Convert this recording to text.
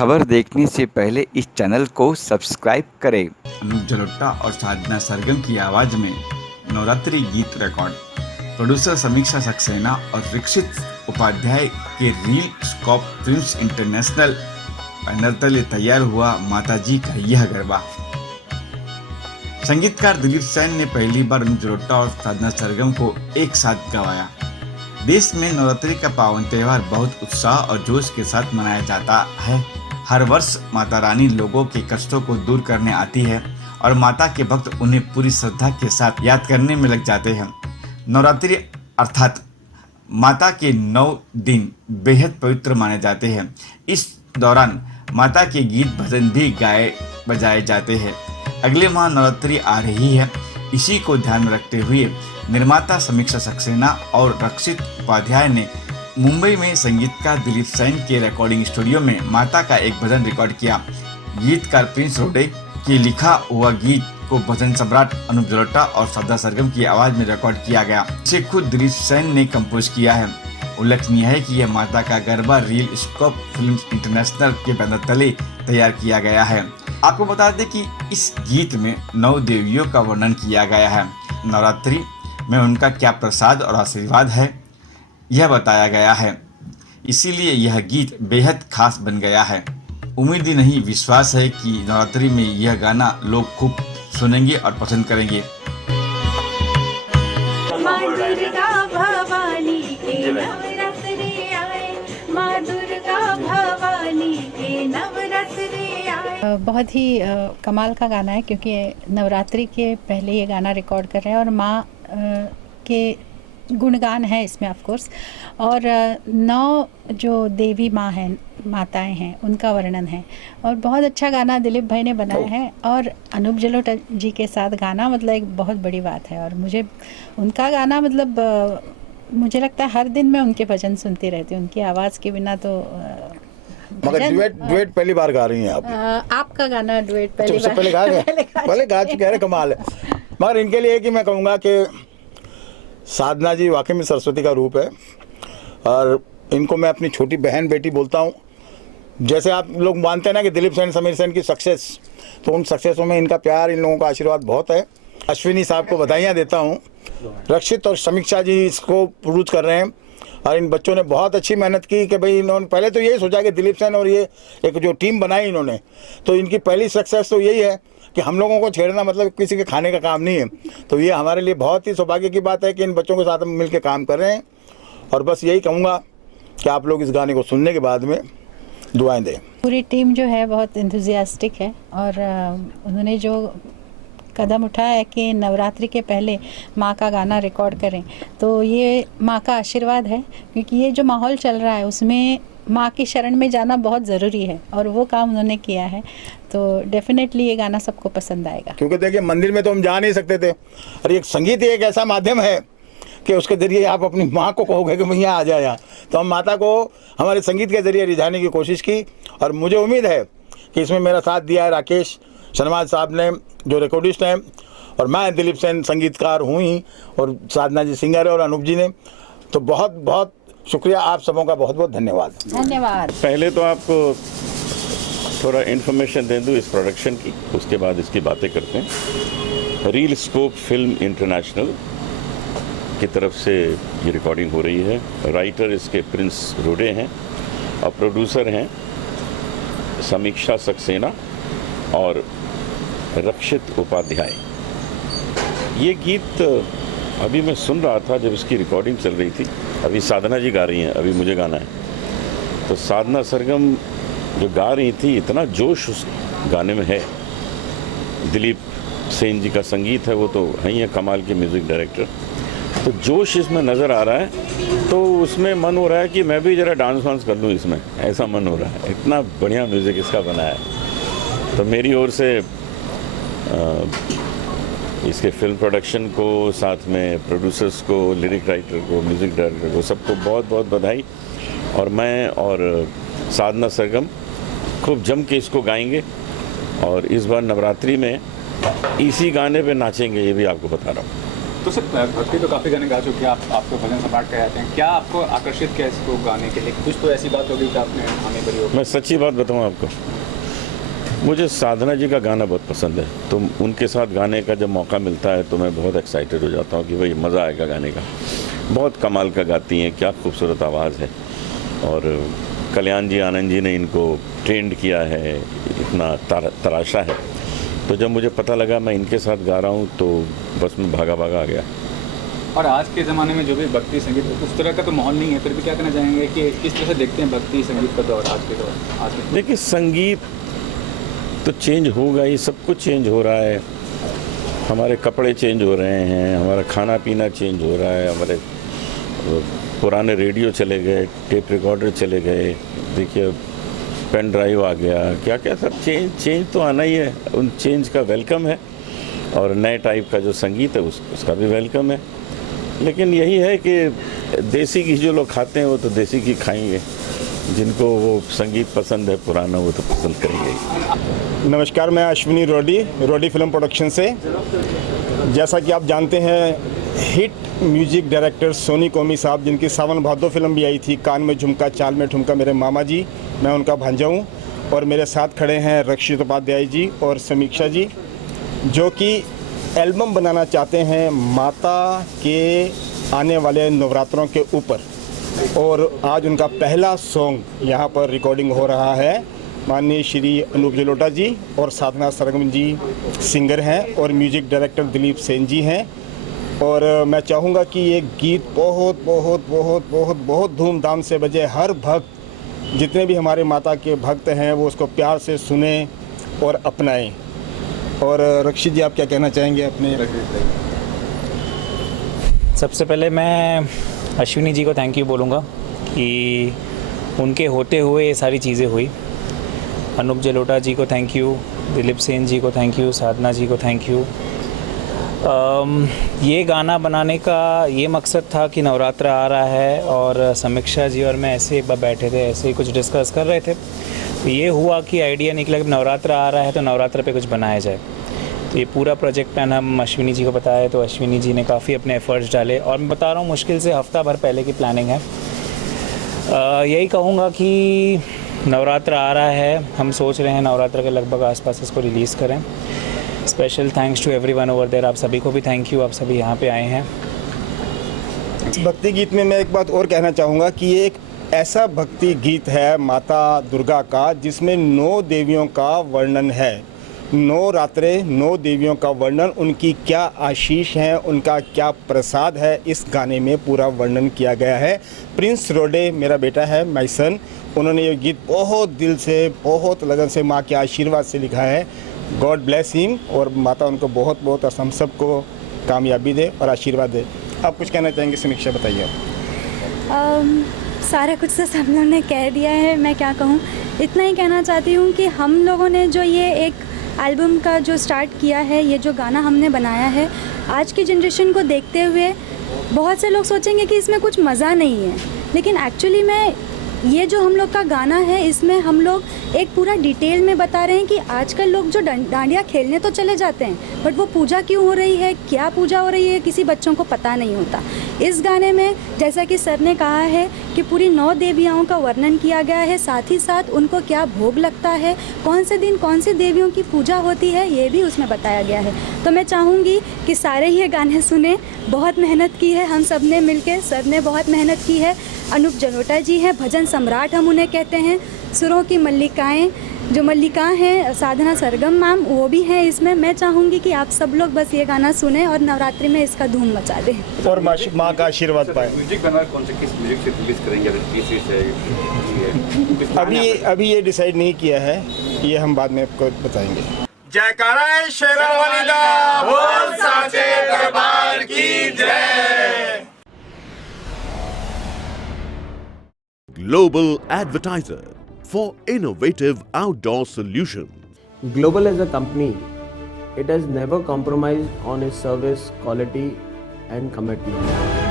खबर देखने से पहले इस चैनल को सब्सक्राइब करें। अनूप जलोटा और साधना सरगम की आवाज में नवरात्रि गीत रिकॉर्ड। प्रोड्यूसर समीक्षा सक्सेना और दीक्षित उपाध्याय के reel scope films international banner तले तैयार हुआ माताजी का यह गरबा। संगीतकार दिलीप सेन ने पहली बार अनूप जलोटा और साधना सरगम को एक साथ गवाया। देश में नवरात्रि का पावन त्योहार बहुत उत्साह और जोश के साथ मनाया जाता है। हर वर्ष माता रानी लोगों के कष्टों को दूर करने आती है और माता के भक्त उन्हें पूरी श्रद्धा के साथ याद करने में लग जाते हैं। नवरात्रि अर्थात माता के 9 दिन बेहद पवित्र माने जाते हैं। इस दौरान माता के गीत भजन भी गाए बजाए जाते हैं। अगले माह नवरात्रि आ रही है। इसी को ध्यान में रखते हुए निर्माता समीक्षा सक्सेना और दीक्षित उपाध्याय ने मुंबई में संगीतकार दिलीप सेन के रिकॉर्डिंग स्टूडियो में माता का एक भजन रिकॉर्ड किया। गीतकार प्रिंस रोडे के लिखा हुआ गीत को भजन सम्राट अनूप जलोटा और साधना सरगम की आवाज में रिकॉर्ड किया गया। इसे खुद दिलीप सेन ने कंपोज किया है। उल्लेखनीय है कि यह माता का garba reel scope films international के बैनर तले तैयार किया गया है। आपको बता दें कि इस गीत में 9 देवियों का वर्णन किया गया है। नवरात्रि में उनका क्या प्रसाद और आशीर्वाद है यह बताया गया है। इसीलिए यह गीत बेहद खास बन गया है। उम्मीद ही नहीं विश्वास है कि नवरात्रि में यह गाना लोग खूब सुनेंगे और पसंद करेंगे। माँ दुर्गा भवानी के नवरात्रि आए, माँ दुर्गा भवानी के नवरात्रि आए। बहुत ही कमाल का गाना है क्योंकि नवरात्रि के पहले ये गाना रिकॉर्ड कर रहे हैं और माँ के गुणगान है इसमें ऑफ कोर्स। और 9 जो देवी माँ हैं, माताएं हैं, उनका वर्णन है और बहुत अच्छा गाना दिलीप भाई ने बनाया है। और अनूप जलोटा जी के साथ गाना मतलब एक बहुत बड़ी बात है। और मुझे उनका गाना मतलब मुझे लगता है हर दिन मैं उनके भजन सुनती रहती हूँ। उनकी आवाज़ के बिना तो मगर डुएट पहली बार गा रही हैं आप। आपका गाना डुएट पहली उससे बार पहले गा चुके हैं, कमाल है। मगर इनके लिए कि मैं कहूँगा कि साधना जी वाकई में सरस्वती का रूप है और इनको मैं अपनी छोटी बहन बेटी बोलता हूँ। जैसे आप लोग मानते हैं ना कि दिलीप सेन समीर सेन की सक्सेस, तो उन सक्सेसों में इनका प्यार, इन लोगों का आशीर्वाद बहुत है। अश्विनी साहब को बधाइयाँ देता हूँ। दीक्षित और समीक्षा जी इसको प्रोड्यूस कर रहे हैं और इन बच्चों ने बहुत अच्छी मेहनत की कि भाई इन्होंने पहले तो यही सोचा कि दिलीप सेन और ये एक जो टीम बनाई इन्होंने, तो इनकी पहली सक्सेस तो यही है कि हम लोगों को छेड़ना मतलब किसी के खाने का काम नहीं है। तो ये हमारे लिए बहुत ही सौभाग्य की बात है कि इन बच्चों के साथ हम मिल के काम कर रहे हैं। और बस यही कहूँगा कि आप लोग इस गाने को सुनने के बाद में दुआएं दें। पूरी टीम जो है बहुत इंथुजियास्टिक है और उन्होंने जो कदम उठाया है कि नवरात्रि के पहले माँ का गाना रिकॉर्ड करें, तो ये माँ का आशीर्वाद है। क्योंकि ये जो माहौल चल रहा है उसमें माँ की शरण में जाना बहुत ज़रूरी है और वो काम उन्होंने किया है। तो डेफिनेटली ये गाना सबको पसंद आएगा। क्योंकि देखिए मंदिर में तो हम जा नहीं सकते थे और एक संगीत एक ऐसा माध्यम है कि उसके जरिए आप अपनी माँ को कहोगे कि भैया आ जाए यहाँ, तो हम माता को हमारे संगीत के जरिए रिझाने की कोशिश की। और मुझे उम्मीद है कि इसमें मेरा साथ दिया है राकेश शर्मा साहब ने जो रिकॉर्डिस्ट हैं, और मैं दिलीप सेन संगीतकार हूँ ही, और साधना जी सिंगर है और अनूप जी ने। तो बहुत बहुत शुक्रिया, आप सबों का बहुत बहुत धन्यवाद। धन्यवाद। पहले तो आपको थोड़ा इन्फॉर्मेशन दे दूँ इस प्रोडक्शन की, उसके बाद इसकी बातें करते हैं। रील स्कोप फिल्म इंटरनेशनल की तरफ से ये रिकॉर्डिंग हो रही है। राइटर इसके प्रिंस रोडे हैं और प्रोड्यूसर हैं समीक्षा सक्सेना और दीक्षित उपाध्याय। ये गीत अभी मैं सुन रहा था जब इसकी रिकॉर्डिंग चल रही थी। अभी साधना जी गा रही हैं, अभी मुझे गाना है। तो साधना सरगम जो गा रही थी, इतना जोश उस गाने में है। दिलीप सेन जी का संगीत है, वो तो है ही है कमाल के म्यूज़िक डायरेक्टर। तो जोश इसमें नज़र आ रहा है, तो उसमें मन हो रहा है कि मैं भी ज़रा डांस वांस कर लूँ इसमें, ऐसा मन हो रहा है। इतना बढ़िया म्यूज़िक इसका बना है। तो मेरी ओर से इसके फिल्म प्रोडक्शन को, साथ में प्रोड्यूसर्स को, लिरिक राइटर को, म्यूज़िक डायरेक्टर को, सबको बहुत बहुत बधाई। और मैं और साधना सरगम खूब जम के इसको गाएंगे और इस बार नवरात्रि में इसी गाने पे नाचेंगे, ये भी आपको बता रहा हूँ। तो सर भक्ति तो काफ़ी गाने गा चुके हैं आप, आपको भजन सम्राट कह जाते हैं, क्या आपको आकर्षित किया इसको गाने के लिए? कुछ तो ऐसी बात होगी कि आपने हमें बड़ी होगी। मैं सच्ची बात बताऊं आपको, मुझे साधना जी का गाना बहुत पसंद है, तो उनके साथ गाने का जब मौका मिलता है तो मैं बहुत एक्साइटेड हो जाता हूँ कि भाई मज़ा आएगा गाने का। बहुत कमाल का गाती हैं, क्या खूबसूरत आवाज़ है। और कल्याण जी, आनंद जी ने इनको ट्रेंड किया है, इतना तराशा है। तो जब मुझे पता लगा मैं इनके साथ गा रहा हूँ तो बस मैं भागा आ गया। और आज के ज़माने में जो भी भक्ति संगीत, उस तरह का तो माहौल नहीं है, फिर भी क्या कहना चाहेंगे कि किस तरह से देखते हैं भक्ति संगीत का दौर आज के दौर? आज के देखिए, संगीत तो चेंज होगा ही, सब कुछ चेंज हो रहा है। हमारे कपड़े चेंज हो रहे हैं, हमारा खाना पीना चेंज हो रहा है, हमारे पुराने रेडियो चले गए, टेप रिकॉर्डर चले गए, देखिए पेन ड्राइव आ गया, क्या क्या सब चेंज तो आना ही है। उन चेंज का वेलकम है और नए टाइप का जो संगीत है उसका भी वेलकम है। लेकिन यही है कि देसी घी जो लोग खाते हैं वो तो देसी घी खाएंगे, जिनको वो संगीत पसंद है पुराना वो तो पसंद करेंगे। नमस्कार, मैं अश्विनी रोडी फिल्म प्रोडक्शन से। जैसा कि आप जानते हैं, हिट म्यूजिक डायरेक्टर सोनी कोमी साहब, जिनकी सावन भादो फिल्म भी आई थी, कान में झुमका चाल में ठुमका, मेरे मामा जी, मैं उनका भांजा हूँ। और मेरे साथ खड़े हैं रक्षित उपाध्याय जी और समीक्षा जी, जो कि एल्बम बनाना चाहते हैं माता के आने वाले नवरात्रों के ऊपर। और आज उनका पहला सॉन्ग यहाँ पर रिकॉर्डिंग हो रहा है। माननीय श्री अनूप जलोटा जी और साधना सरगम जी सिंगर हैं और म्यूजिक डायरेक्टर दिलीप सेन जी हैं। और मैं चाहूँगा कि ये गीत बहुत बहुत बहुत बहुत बहुत धूमधाम से बजे, हर भक्त, जितने भी हमारे माता के भक्त हैं वो उसको प्यार से सुने और अपनाएं। और रक्षित जी, आप क्या कहना चाहेंगे अपने? सबसे पहले मैं अश्विनी जी को थैंक यू बोलूँगा कि उनके होते हुए ये सारी चीज़ें हुई। अनूप जलोटा जी को थैंक यू, दिलीप सेन जी को थैंक यू, साधना जी को थैंक यू। ये गाना बनाने का ये मकसद था कि नवरात्र आ रहा है और समीक्षा जी और मैं ऐसे एक बार बैठे थे, ऐसे ही कुछ डिस्कस कर रहे थे, तो ये हुआ कि आइडिया निकला कि नवरात्र आ रहा है तो नवरात्र पे कुछ बनाया जाए। तो ये पूरा प्रोजेक्ट प्लान हम अश्विनी जी को बताया, तो अश्विनी जी ने काफ़ी अपने एफर्ट्स डाले और मैं बता रहा हूँ मुश्किल से हफ्ता भर पहले की प्लानिंग है। यही कहूँगा कि नवरात्र आ रहा है, हम सोच रहे हैं नवरात्र के लगभग आसपास इसको रिलीज़ करें। Special thanks to everyone over there, आप सभी को भी थैंक यू, आप सभी यहाँ पे आए हैं। भक्ति गीत में मैं एक बात और कहना चाहूँगा कि ये एक ऐसा भक्ति गीत है माता दुर्गा का जिसमें 9 देवियों का वर्णन है। 9 रात्रें 9 देवियों का वर्णन, उनकी क्या आशीष है, उनका क्या प्रसाद है, इस गाने में पूरा वर्णन किया गया है। प्रिंस रोडे मेरा बेटा है, माय सन, उन्होंने ये गीत बहुत दिल से, बहुत लगन से, माँ के आशीर्वाद से लिखा है। गॉड ब्लेस हिम, और माता उनको बहुत बहुत हम सबको कामयाबी दे और आशीर्वाद दे। आप कुछ कहना चाहेंगे समीक्षा, बताइए आप। सारा कुछ तो सब लोगों ने कह दिया है, मैं क्या कहूँ। इतना ही कहना चाहती हूँ कि हम लोगों ने जो ये एक एल्बम का जो स्टार्ट किया है, ये जो गाना हमने बनाया है, आज की जनरेशन को देखते हुए बहुत से लोग सोचेंगे कि इसमें कुछ मज़ा नहीं है, लेकिन एक्चुअली में ये जो हम लोग का गाना है, इसमें हम लोग एक पूरा डिटेल में बता रहे हैं कि आजकल लोग जो डांडिया खेलने तो चले जाते हैं, बट वो पूजा क्यों हो रही है, क्या पूजा हो रही है, किसी बच्चों को पता नहीं होता। इस गाने में जैसा कि सर ने कहा है कि पूरी 9 देवियों का वर्णन किया गया है, साथ ही साथ उनको क्या भोग लगता है, कौन से दिन कौन सी देवियों की पूजा होती है, ये भी उसमें बताया गया है। तो मैं चाहूँगी कि सारे ये गाने सुने। बहुत मेहनत की है हम सब ने मिलकर, सर ने बहुत मेहनत की है। अनूप जलोटा जी हैं, भजन सम्राट हम उन्हें कहते हैं। सुरों की मल्लिकाएँ, जो मल्लिका हैं, साधना सरगम मैम, वो भी हैं इसमें। मैं चाहूँगी कि आप सब लोग बस ये गाना सुने और नवरात्रि में इसका धूम मचा दें और माँ का आशीर्वाद पाएं। म्यूजिक बना कौन से, किस म्यूजिक से रिलीज करेंगे, अभी ये डिसाइड नहीं किया है, ये हम बाद में आपको बताएंगे। जयकारा है शेरावाली दा, बोल साचे दरबार की जय। Global Advertiser for innovative outdoor solutions. Global as a company, it has never compromised on its service quality and commitment.